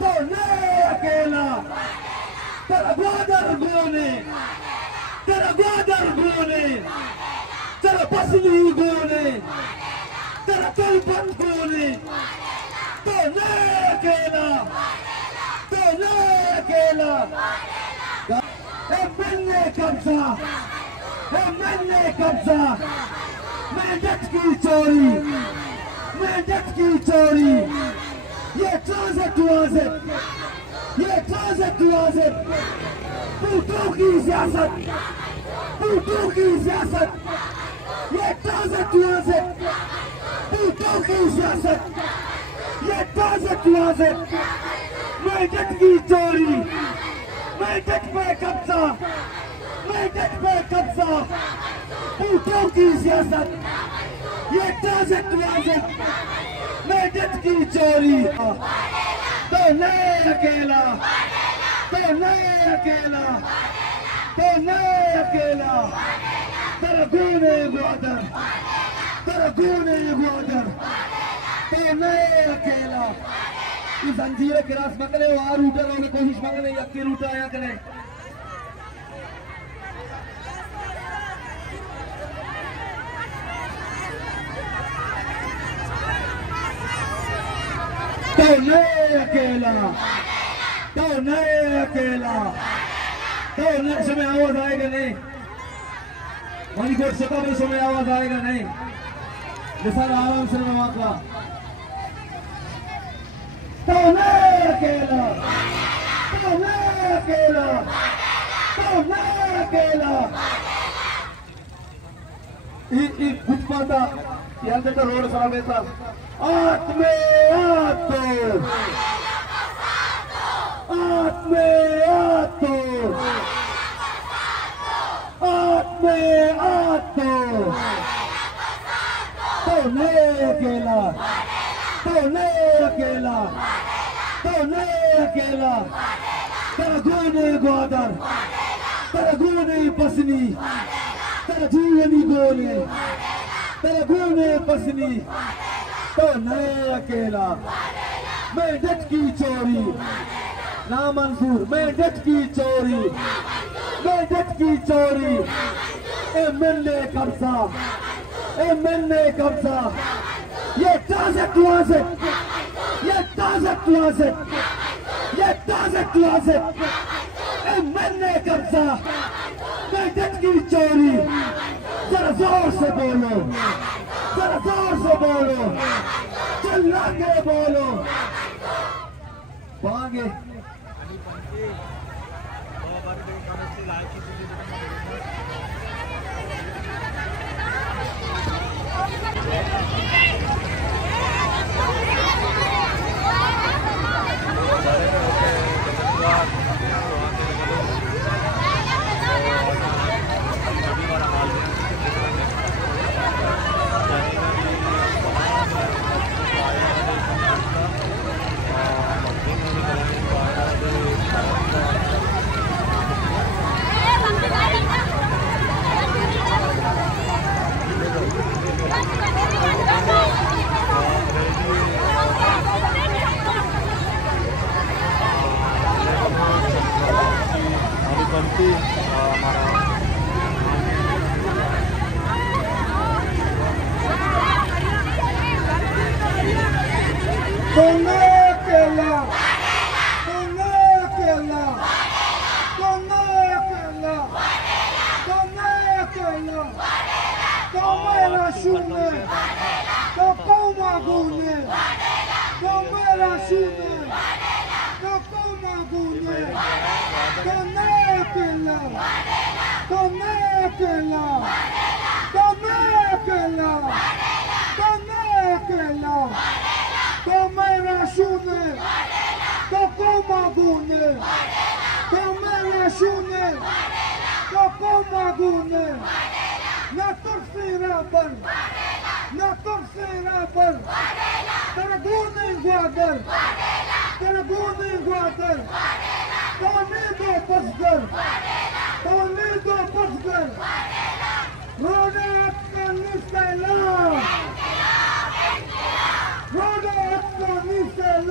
तो नहीं अकेला, तेरा ग्वादर गोने, तेरा ग्वादर गोने, तेरा पसली गोने, तेरा तलपन गोने, तो नहीं अकेला, तो नहीं अकेला। मैंने कब्जा, मैंने कब्जा, मेंढक की चोरी, मेंढक की चोरी, ये क्लोजेट क्लोजेट, ये क्लोजेट क्लोजेट, पूतों की सियासत, पूतों की सियासत, ये क्लोजेट क्लोजेट, पूतों की सियासत, ये क्लोजेट क्लोजेट, मेंढक की चोरी, मेंढक पे कब्जा, मेंढक पे कब्जा, पूतों की सियासत, ये क्लोजेट क्लोजेट, मेंढक की चोरी। तो नहीं अकेला, तो नहीं अकेला, तो नहीं अकेला, तेरा गुने ग्वादर, तेरा गुने ग्वादर, तो नहीं अकेला। इस अंजीर के रास मंगले वहां रूटर होने कोशिश मंगले यक्की रूटा आया करें। तो नहीं अकेला, तो नहीं अकेला, तो नहीं समय आवाज आएगा नहीं, मणिकोट सभा में समय आवाज आएगा नहीं। निसार आराम से नवाका, तो नहीं अकेला, तो नहीं अकेला, तो नहीं अकेला। ಈ ಫುಟ್ಪಾತ್ ಎಂತ ರೋಡ್ ಸಮೇತ ಆತ್ಮೇ ಆತೋ, ಆತ್ಮೇ ಆತೋ, ಆತ್ಮೇ ಆತೋ, तो नहीं अकेला, तो नहीं अकेला, तो नहीं अकेला, तेरा गुने ग्वादर, तेरा गुने पसनी, तेरा जीवनी गोने, तेरा गुने पसनी, तो नहीं अकेला। मेंढक की चोरी नामंजूर, मेंढक की चोरी, मेंढक की चोरी, एमएलए कब्जा, एमएलए कब्जा, ये ताज़ा क्लोजेट, ये ताज़ा क्लोजेट, ये ताज़ा क्लोजेट, एमएलए कब्जा, मेंढक की चोरी। जरा जोर से बोलो, जरा जोर से बोलो, चिल्ला के बोलो, बांगे तो नहीं अकेला, तो नहीं अकेला, तो नहीं अकेला, तो नहीं अकेला, तो मेरा शून्य, तो कौमा गुने, तो मेरा शून्य, तो कौमा गुने, तो नहीं अकेला, तो नहीं अकेला, तो नहीं अकेला, तो नहीं अकेला, तो मेरा शून्य, तो कौमा गुने, तो मेरा शून्य, तो कौमा गुने, ना तुर्सी राबर, ना तुर्सी राबर, तेरा गुने ग्वादर, तेरा गुने ग्वादर, तो नीदो पसगर, तो नीदो पसगर, रोडे अफगानिस्तान, रोडे अफगानिस्तान,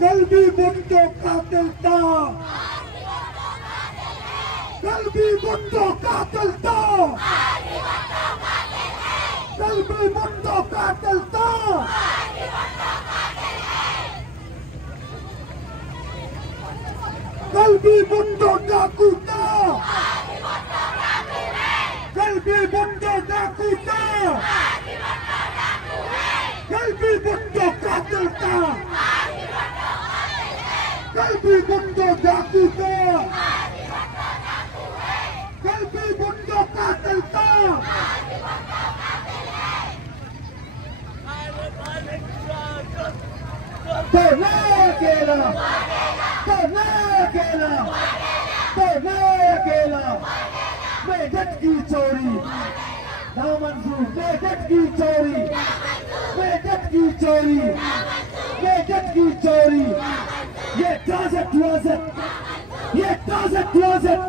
कल भी भुट्टो कातिल था, कल भी भुट्टो कातिल था, कल भी भुट्टो कातिल था, कल भी भुट्टो डाकू था, कल भी भुट्टो डाकू था, कल भी भुट्टो कातिल था, कल भी भुट्टो डाकू था, कल भी भुट्टो कातिल था। तो नहीं अकेला, तो नहीं अकेला, तो नहीं अकेला। मेदक की चोरी ना मंजूर, मेदक की चोरी, मेदक की चोरी, मेदक की चोरी। ये क्लोजेट क्लोजेट, ये क्लोजेट क्लोजेट।